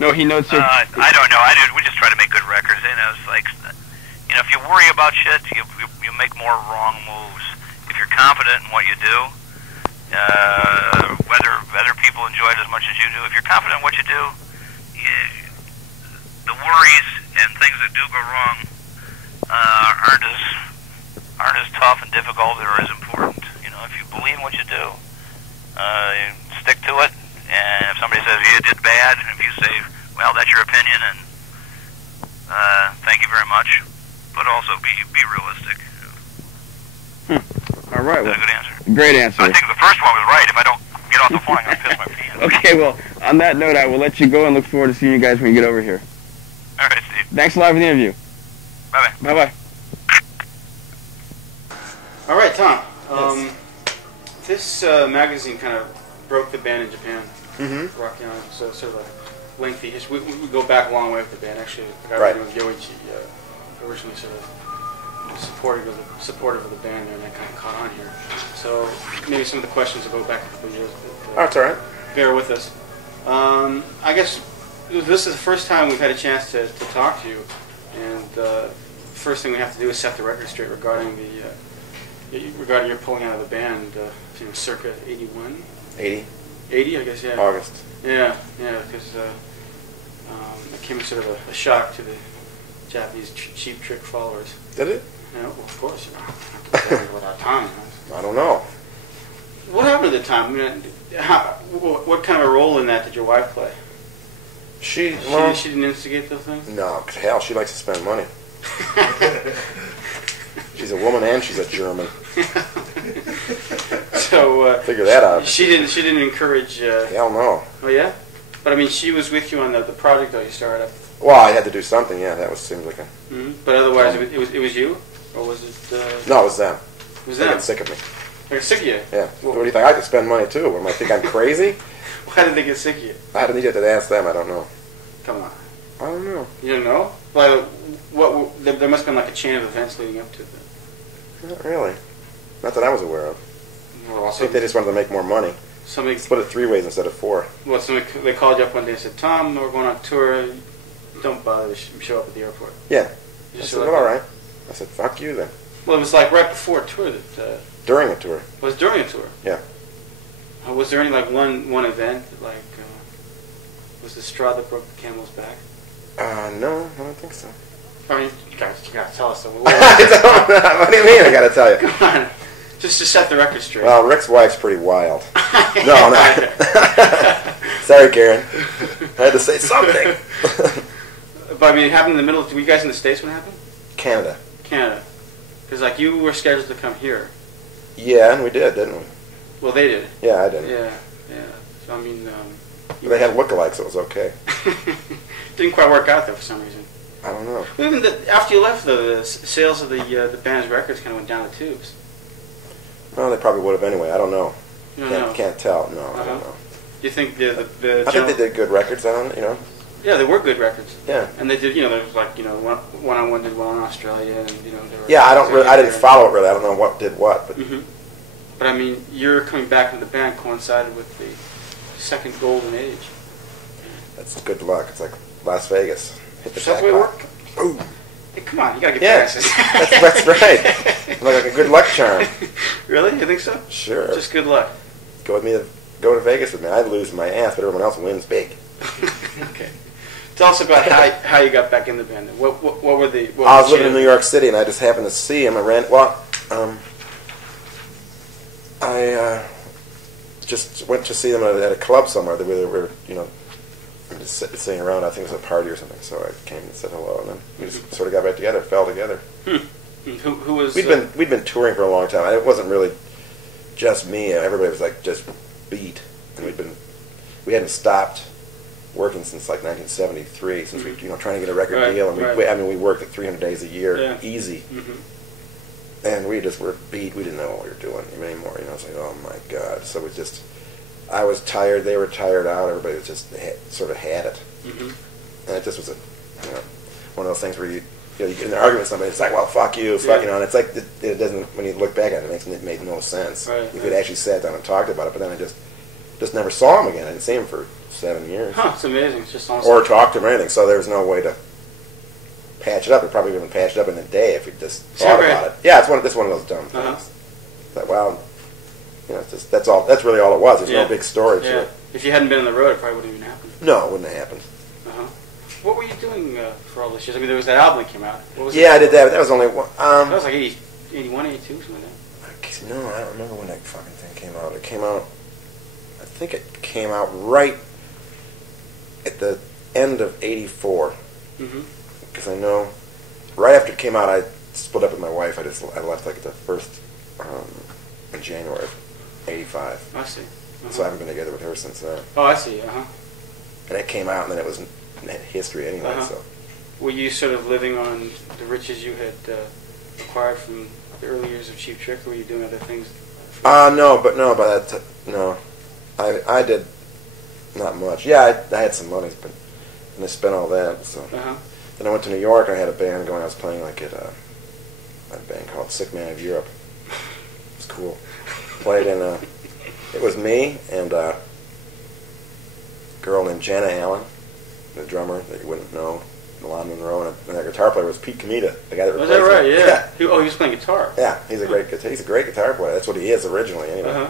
No, he knows. I don't know. We just try to make good records. You know, it's like, you know, if you worry about shit, you make more wrong moves. If you're confident in what you do, whether people enjoy it as much as you do, if you're confident in what you do, the worries and things that do go wrong aren't as tough and difficult or as important. You know, if you believe in what you do, you stick to it. And if somebody says you did bad, and if you say, well, that's your opinion, and thank you very much, but also be realistic. All right. Is that a good answer? Great answer. I think the first one was right. If I don't get off the phone, I'm going to piss my pants. Okay, well, on that note, I will let you go and look forward to seeing you guys when you get over here. All right, Steve. Thanks a lot for the interview. Bye-bye. Bye-bye. All right, Tom. Yes. This magazine kind of broke the band in Japan. Mm-hmm. Rock, you know, so sort of a lengthy history. We go back a long way with the band. Actually, the guy Right. with Yoichi originally sort of was supportive of the band, and that kind of caught on here. So maybe some of the questions will go back a couple of years. But, That's all right. bear with us. I guess this is the first time we've had a chance to talk to you, and the first thing we have to do is set the record straight regarding regarding your pulling out of the band, you know, circa 81? 80. 80, I guess, yeah. August. Yeah, because it came as sort of a shock to the Japanese Cheap Trick followers. Did it? Yeah, well, of course, you know. Without time. I don't know. What happened at the time? I mean, what kind of a role in that did your wife play? She didn't instigate those things? No, 'cause hell, she likes to spend money. She's a woman and she's a German. So figure that out. She didn't encourage. Hell no. Oh yeah, but I mean, she was with you on the project though you started up. Well, I had to do something. Yeah, that seemed like a. Mm-hmm. But otherwise, it was you, or was it? No, it was them. It was they them. got sick of me. They got sick of you. Yeah. What do you think? I could spend money too. What, I think I'm crazy? Why did they get sick of you? I didn't need to ask them. I don't know. Come on. I don't know. You don't know? Well, there must have been like a chain of events leading up to that. Not really. Not that I was aware of. Well, I think they just wanted to make more money. Somebody split it 3 ways instead of 4. Well, they called you up one day and said, "Tom, we're going on tour. Don't bother to show up at the airport." Yeah. You I said, well, all right. I said, fuck you then. Well, it was like right before a tour that. During a tour. It was during a tour. Yeah. Was there any like one event like was the straw that broke the camel's back? No, I don't think so. I mean, you gotta tell us. I don't know. What do you mean? I gotta tell you. Come on, just to set the record straight. Well, Rick's wife's pretty wild. No. Sorry, Karen. I had to say something. But I mean, it happened in the middle. Were you guys in the States when it happened? Canada. Because like you were scheduled to come here. Yeah, and we did, didn't we? Well, they did. Yeah, I didn't. Yeah. So I mean, they had lookalikes, so it was okay. Didn't quite work out there for some reason. I don't know. Even after you left, the sales of the band's records kind of went down the tubes. Well, they probably would have anyway. I don't know. You don't know. Can't tell. No, I don't know. Do you think the I think they did good records. I don't, you know. Yeah, they were good records. Yeah. And they did, you know, there was like, you know, One on One did well in Australia, and you know. Yeah, I didn't follow it really. I don't know what did what, but. Mm-hmm. But I mean, your coming back into the band coincided with the second golden age. That's good luck. It's like Las Vegas. Hit the That's the way it worked. Ooh. Hey, come on, you gotta get past this. That's right. Like a good luck charm. Really? You think so? Sure. Just good luck. Go to Vegas with me. I'd lose my ass, but everyone else wins big. Okay. Tell us about how you got back in the band. What were the? I was living in New York City, and I just happened to see him. I just went to see them at a club somewhere. They were, you know, just sitting around. I think it was a party or something. So I came and said hello, and then we just sort of got back together, fell together. Who was? We'd been touring for a long time. It wasn't really just me. Everybody was like just beat, and we hadn't stopped working since like 1973. Since we, you know, trying to get a record deal, and we worked at 300 days a year, easy. And we just were beat. We didn't know what we were doing anymore. You know, it's like, oh my God. So I was tired. They were tired out. Everybody was just sort of had it. And it just was one of those things where you get in an argument with somebody. It's like, well, fuck you, fuck, you know. And it's like it doesn't. When you look back at it, it made no sense. If we'd actually sat down and talked about it, but then just never saw him again. I didn't see him for 7 years. Huh, it's amazing. It's just almost Or talk to him or anything, so there was no way to patch it up. It probably would have been patched up in a day if we just thought about it. Yeah, it's one of those dumb things. That, well, you know, it's just, that's really all it was. There's no big story to it. If you hadn't been on the road, it probably wouldn't even happen. No, it wouldn't have happened. What were you doing for all this years? I mean, there was that album that came out. What was I did that. But that was only one. That was like 81, 82, something like that. No, I don't remember when that fucking thing came out. It came out, I think it came out right at the end of 84. Because I know, right after it came out, I split up with my wife. I left like the first, in January of 85. I see. So I haven't been together with her since then. Oh, I see. And it came out, and then it was history anyway. So. Were you sort of living on the riches you had acquired from the early years of Cheap Trick, or were you doing other things? No. I did not much. Yeah, I had some money, but and I spent all that. So then I went to New York. I had a band going. I was playing like at a band called Sick Man of Europe. It was cool. Played in it was me and a girl named Jana Allen, the drummer that you wouldn't know, Milan Monroe, and the guitar player was Pete Comita, the guy that replaced him. Was that right? Yeah. He was playing guitar. Yeah, he's a great guitar player. That's what he is originally, anyway.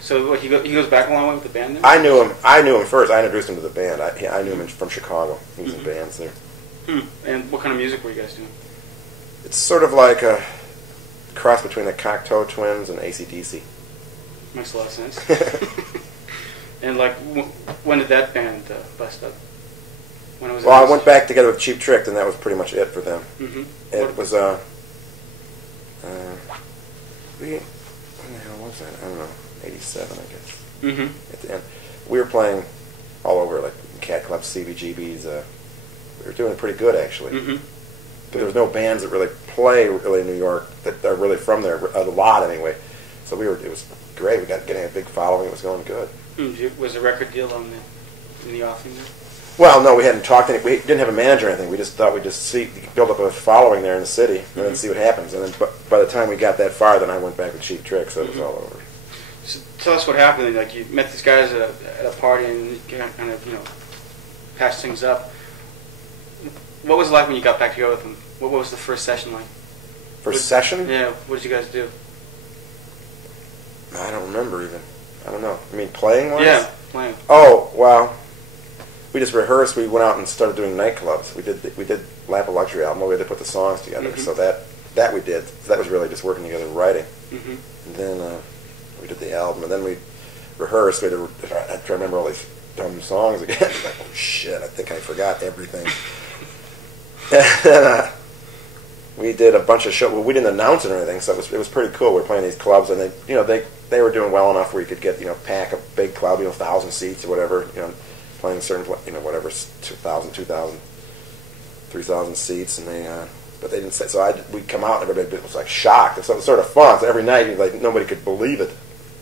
So what, he goes back a long way with the band then? I knew him first. I introduced him to the band. I knew him from Chicago. He was in bands there. And what kind of music were you guys doing? It's sort of like a cross between the Cocteau Twins and AC/DC. Makes a lot of sense. And like, when did that band bust up? When it was I went back together with Cheap Trick, and that was pretty much it for them. It was when the hell was that? I don't know, 87, I guess. At the end, we were playing all over, like Cat Club, CBGBs. We were doing pretty good actually. But there was no bands that really play in New York that are really from there, a lot anyway. So it was great. We got getting a big following. It was going good. Was the record deal in the offing there? Well, no, we hadn't talked. We didn't have a manager or anything. We just thought we'd just build up a following there in the city and then see what happens. And then, by the time we got that far, then I went back with Cheap Trick, so it was all over. So tell us what happened. Like, you met these guys at a party and you kind of patched things up. What was it like when you got back together with them? What was the first session like? First session? Yeah. What did you guys do? I don't remember even. I don't know. I mean, playing-wise? Yeah, playing. Oh, well, we just rehearsed. We went out and started doing nightclubs. We did Lap of Luxury album. We had to put the songs together. So that we did. So that was really just working together and writing. And then we did the album. And then we rehearsed. I had to remember all these dumb songs again. Like, oh, shit, I think I forgot everything. And then we did a bunch of shows. Well, we didn't announce it or anything, so it was pretty cool. We were playing these clubs, and they were doing well enough where you could get pack a big club, 1,000 seats or whatever, playing certain whatever 2,000, 3,000 seats, and but they didn't say. So we'd come out, and everybody was like shocked. So it was sort of fun. So every night, nobody could believe it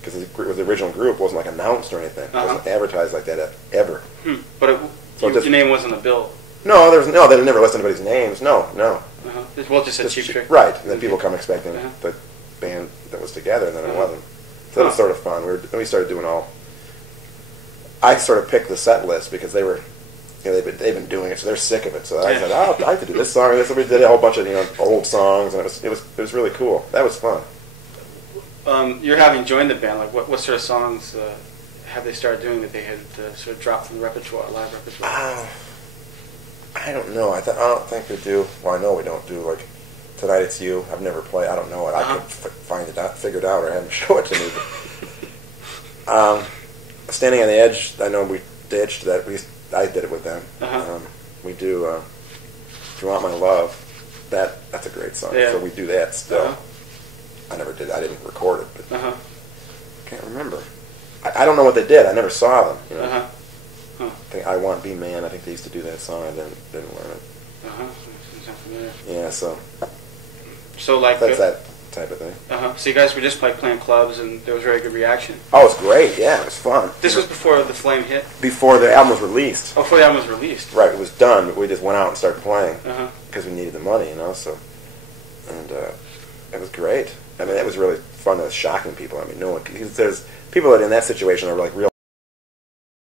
because it was the original group. It wasn't like announced or anything. It wasn't advertised like that ever. But your name wasn't on the bill. No, they never list anybody's names. No. Well, just a Cheap Trick. Right, and then people come expecting the band that was together, and then it wasn't. So it was sort of fun. We started doing I sort of picked the set list because they were, they've been doing it, so they're sick of it. So I said, I'd like to do this song. So we did a whole bunch of old songs, and it was really cool. That was fun. You're having joined the band. Like, what sort of songs have they started doing that they had sort of dropped from the repertoire, live repertoire? I don't know. I don't think we do. Well, I know we don't do, like, Tonight It's You. I've never played. I don't know it. I could figure it out or have them show it to me. But, Standing on the Edge, I know we ditched that. I did it with them. We do If You Want My Love. That's a great song. Yeah. So we do that still. I never did. I didn't record it, but I can't remember. I don't know what they did. I never saw them. I think I Want Be Man. I think they used to do that song. I didn't learn it. Sounds familiar. Yeah, so like that's that type of thing. So you guys were just playing clubs, and there was very good reaction. Oh, it was great. Yeah, it was fun. This was before the Flame hit. Before the album was released. Oh, before the album was released. Right, it was done, but we just went out and started playing because we needed the money, So, and it was great. I mean, it was really fun. It was shocking people. I mean, no one. Because there's people that in that situation are like real.